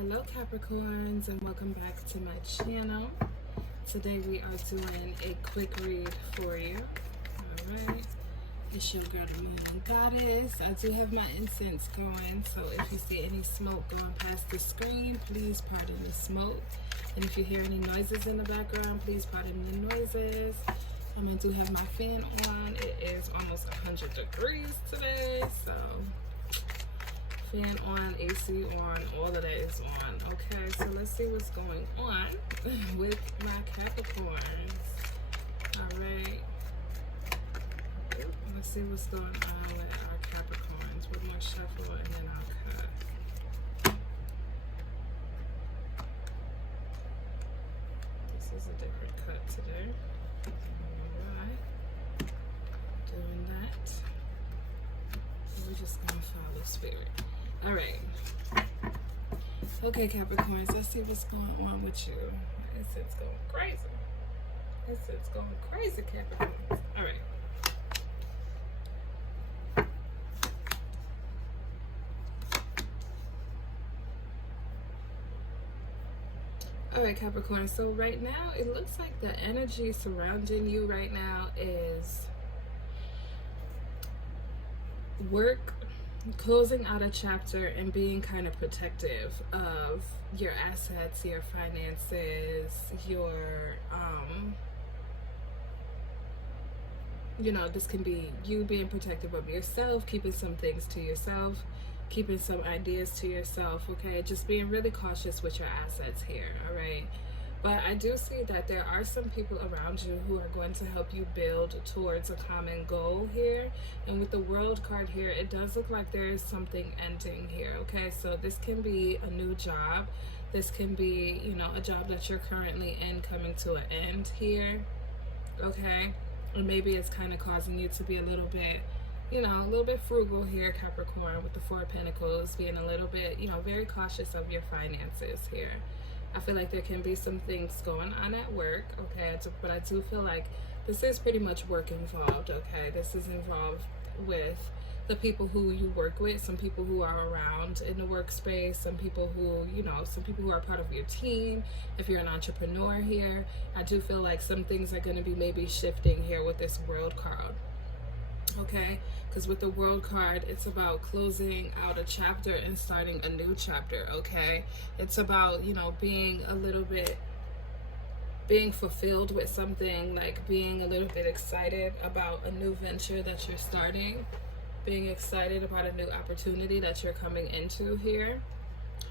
Hello Capricorns, and welcome back to my channel. Today we are doing a quick read for you. Alright, it's your girl the Moon Goddess. I do have my incense going, so if you see any smoke going past the screen, please pardon the smoke. And if you hear any noises in the background, please pardon the noises. I do have my fan on. It is almost 100 degrees today, so fan on, AC on, all of that is on. Okay, so let's see what's going on with my Capricorns. All right, let's see what's going on with our Capricorns. One more shuffle and then I'll cut. This is a different cut today. All right, doing that. We're just gonna follow spirit. All right. Okay, Capricorns, let's see what's going on with you. It's going crazy. It's going crazy, Capricorns. All right. All right, Capricorn. So right now, it looks like the energy surrounding you right now is work, closing out a chapter and being kind of protective of your assets, your finances, your this can be you being protective of yourself, keeping some things to yourself, keeping some ideas to yourself. Okay, just being really cautious with your assets here. All right. But I do see that there are some people around you who are going to help you build towards a common goal here. And with the World card here, it does look like there is something ending here, okay? So this can be a new job. This can be, a job that you're currently in coming to an end here, okay? And maybe it's kind of causing you to be a little bit, a little bit frugal here, Capricorn, with the Four of Pentacles, being a little bit, very cautious of your finances here. I feel like there can be some things going on at work, okay? But I do feel like this is pretty much work involved, okay? This is involved with the people who you work with, some people who are around in the workspace, some people who are part of your team. If you're an entrepreneur here, I do feel like some things are going to be maybe shifting here with this World card. Okay, because with the World card, it's about closing out a chapter and starting a new chapter. Okay, it's about being a little bit fulfilled with something, like being a little bit excited about a new venture that you're starting, being excited about a new opportunity that you're coming into here.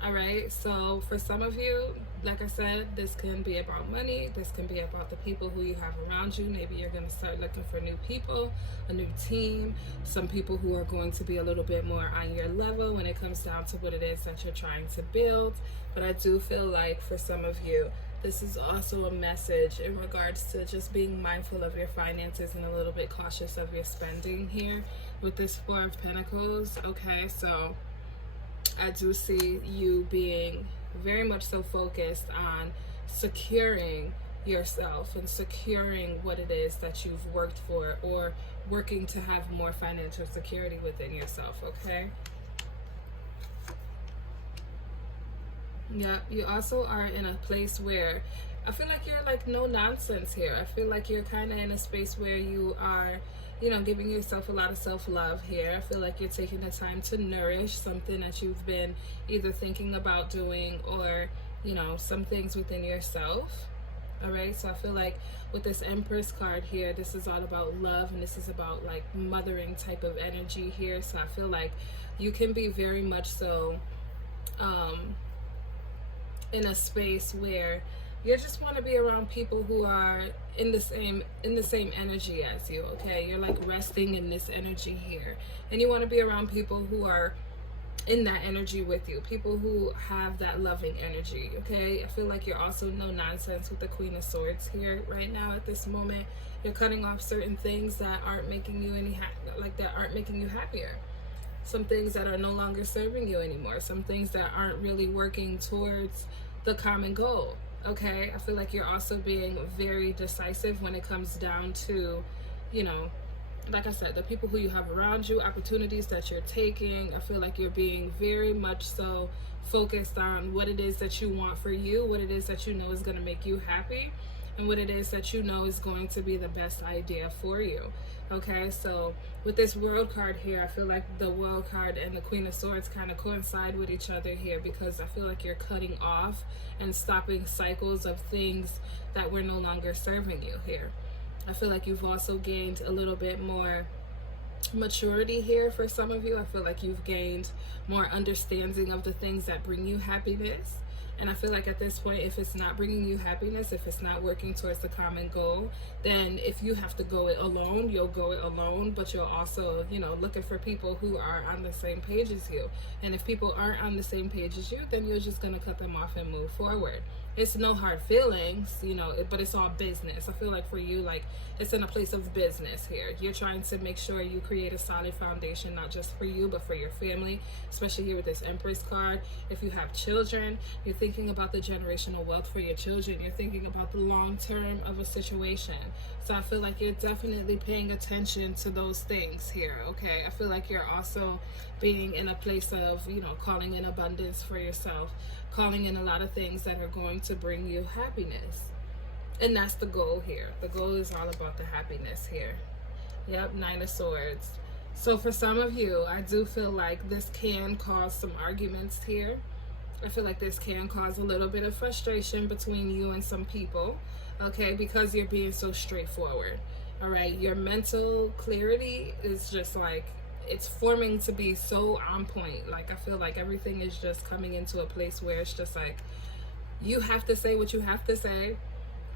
All right, so for some of you, like I said, this can be about money. This can be about the people who you have around you. Maybe you're going to start looking for new people, a new team, some people who are going to be a little bit more on your level when it comes down to what it is that you're trying to build. But I do feel like for some of you, this is also a message in regards to just being mindful of your finances and a little bit cautious of your spending here with this Four of Pentacles. Okay, so I do see you being very much so focused on securing yourself and securing what it is that you've worked for, or working to have more financial security within yourself, okay? Yeah, you also are in a place where I feel like you're like no nonsense here. I feel like you're kind of in a space where you are giving yourself a lot of self-love here. I feel like you're taking the time to nourish something that you've been either thinking about doing, or, some things within yourself. All right. So I feel like with this Empress card here, this is all about love, and this is about like mothering type of energy here. So I feel like you can be very much so in a space where you just want to be around people who are in the same energy as you, okay? You're like resting in this energy here, and you want to be around people who are in that energy with you, people who have that loving energy, okay? I feel like you're also no nonsense with the Queen of Swords here right now at this moment. You're cutting off certain things that aren't making you aren't making you happier. Some things that are no longer serving you anymore. Some things that aren't really working towards the common goal. Okay, I feel like you're also being very decisive when it comes down to, like I said, the people who you have around you, opportunities that you're taking. I feel like you're being very much so focused on what it is that you want for you, what it is that you know is going to make you happy, and what it is that you know is going to be the best idea for you. Okay, so with this World card here, I feel like the World card and the Queen of Swords kind of coincide with each other here, because I feel like you're cutting off and stopping cycles of things that were no longer serving you here. I feel like you've also gained a little bit more maturity here for some of you. I feel like you've gained more understanding of the things that bring you happiness. And I feel like at this point, if it's not bringing you happiness, if it's not working towards the common goal, then if you have to go it alone, you'll go it alone. But you'll also, you know, looking for people who are on the same page as you. And if people aren't on the same page as you, then you're just going to cut them off and move forward. It's no hard feelings, you know, but it's all business. I feel like for you, like, it's in a place of business here. You're trying to make sure you create a solid foundation, not just for you, but for your family, especially here with this Empress card. If you have children, you're thinking about the generational wealth for your children. You're thinking about the long term of a situation. So I feel like you're definitely paying attention to those things here, okay? I feel like you're also being in a place of, you know, calling in abundance for yourself, calling in a lot of things that are going to bring you happiness. And that's the goal here. The goal is all about the happiness here. Yep, Nine of Swords. So for some of you, I do feel like this can cause some arguments here. I feel like this can cause a little bit of frustration between you and some people, okay, because you're being so straightforward. All right, your mental clarity is just like, it's forming to be so on point. Like, I feel like everything is just coming into a place where it's just like, you have to say what you have to say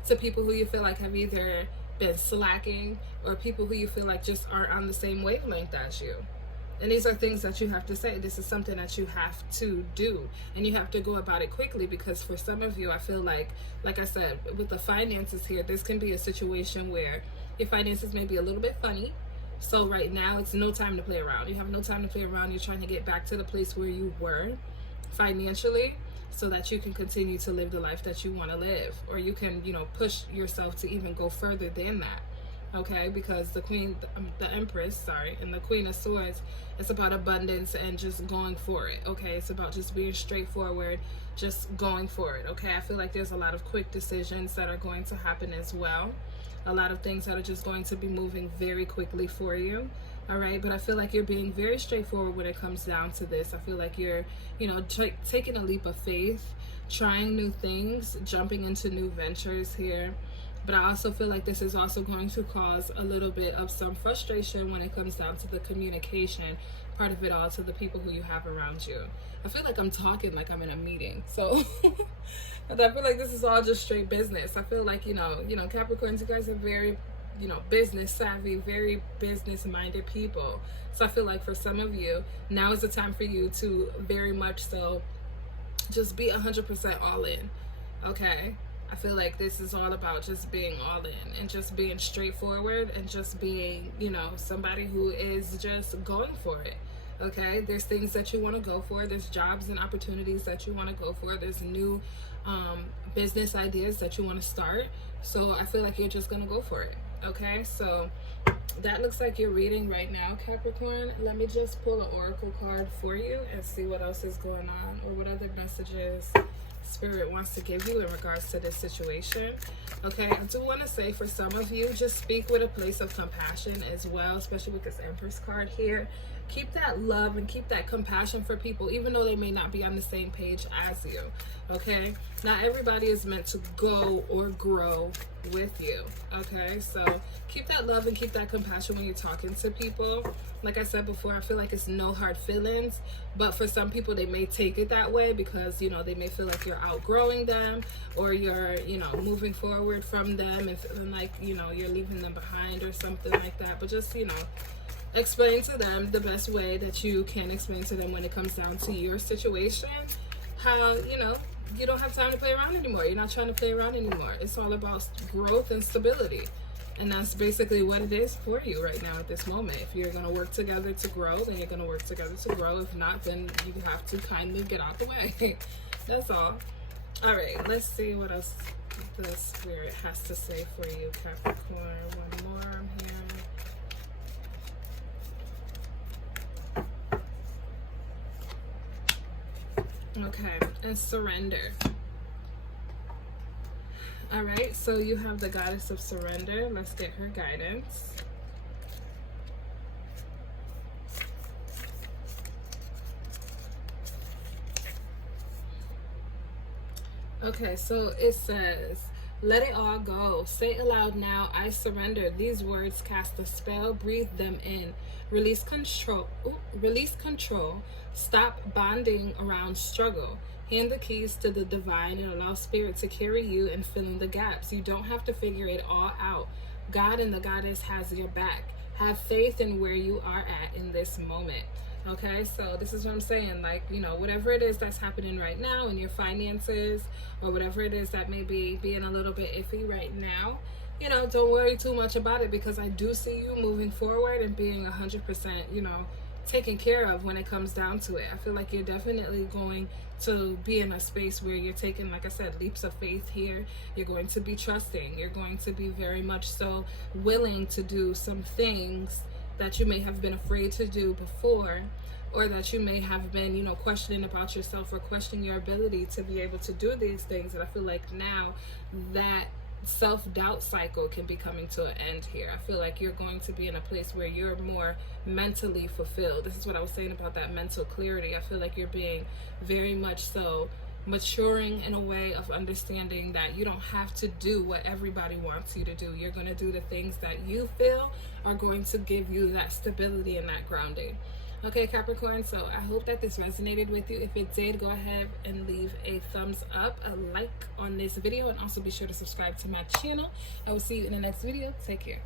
to people who you feel like have either been slacking, or people who you feel like just aren't on the same wavelength as you. And these are things that you have to say. This is something that you have to do, and you have to go about it quickly, because for some of you, I feel like I said, with the finances here, this can be a situation where your finances may be a little bit funny. So right now, it's no time to play around. You have no time to play around. You're trying to get back to the place where you were financially, so that you can continue to live the life that you want to live, or you can, you know, push yourself to even go further than that. Okay, because the Empress, sorry, and the Queen of Swords, it's about abundance and just going for it. Okay, it's about just being straightforward, just going for it. Okay, I feel like there's a lot of quick decisions that are going to happen as well. A lot of things that are just going to be moving very quickly for you. All right, but I feel like you're being very straightforward when it comes down to this. I feel like you're, you know, taking a leap of faith, trying new things, jumping into new ventures here. But I also feel like this is also going to cause a little bit of some frustration when it comes down to the communication part of it all to the people who you have around you. I feel like I'm talking like I'm in a meeting. So I feel like this is all just straight business. I feel like, you know, Capricorns, you guys are very, you know, business savvy, very business minded people. So I feel like for some of you, now is the time for you to very much so just be 100% all in. Okay, I feel like this is all about just being all in and just being straightforward and just being, you know, somebody who is just going for it. Okay, there's things that you want to go for. There's jobs and opportunities that you want to go for. There's new business ideas that you want to start. So I feel like you're just going to go for it. Okay, so that looks like your reading right now, Capricorn. Let me just pull an oracle card for you and see what else is going on, or what other messages Spirit wants to give you in regards to this situation. Okay, I do want to say for some of you, just speak with a place of compassion as well, especially with this Empress card here. Keep that love and keep that compassion for people, even though they may not be on the same page as you. Okay, not everybody is meant to go or grow with you. Okay, so keep that love and keep that compassion when you're talking to people. Like I said before, I feel like it's no hard feelings, but for some people they may take it that way because, you know, they may feel like you're outgrowing them, or you're, you know, moving forward from them and feeling like, you know, you're leaving them behind or something like that. But just, you know, explain to them the best way that you can explain to them when it comes down to your situation, how, you know, you don't have time to play around anymore. You're not trying to play around anymore. It's all about growth and stability. And that's basically what it is for you right now at this moment. If you're going to work together to grow, then you're going to work together to grow. If not, then you have to kindly get out the way. That's all. All right, let's see what else the Spirit has to say for you, Capricorn. One more here. Okay, and surrender. All right, so you have the goddess of surrender. Let's get her guidance. Okay, so it says, let it all go. Say aloud now, I surrender. These words cast a spell. Breathe them in. Release control. Release control. Stop bonding around struggle. Hand the keys to the divine and allow spirit to carry you and fill in the gaps. You don't have to figure it all out. God and the goddess has your back. Have faith in where you are at in this moment. Okay, so this is what I'm saying. Like, you know, whatever it is that's happening right now in your finances, or whatever it is that may be being a little bit iffy right now, you know, don't worry too much about it, because I do see you moving forward and being 100%, you know, taken care of when it comes down to it. I feel like you're definitely going to be in a space where you're taking, like I said, leaps of faith here. You're going to be trusting. You're going to be very much so willing to do some things that you may have been afraid to do before, or that you may have been, you know, questioning about yourself or questioning your ability to be able to do these things. And I feel like now that self-doubt cycle can be coming to an end here. I feel like you're going to be in a place where you're more mentally fulfilled. This is what I was saying about that mental clarity. I feel like you're being very much so maturing in a way of understanding that you don't have to do what everybody wants you to do. You're going to do the things that you feel are going to give you that stability and that grounding. Okay, Capricorn, so I hope that this resonated with you. If it did, go ahead and leave a thumbs up, a like on this video, and also be sure to subscribe to my channel. I will see you in the next video. Take care.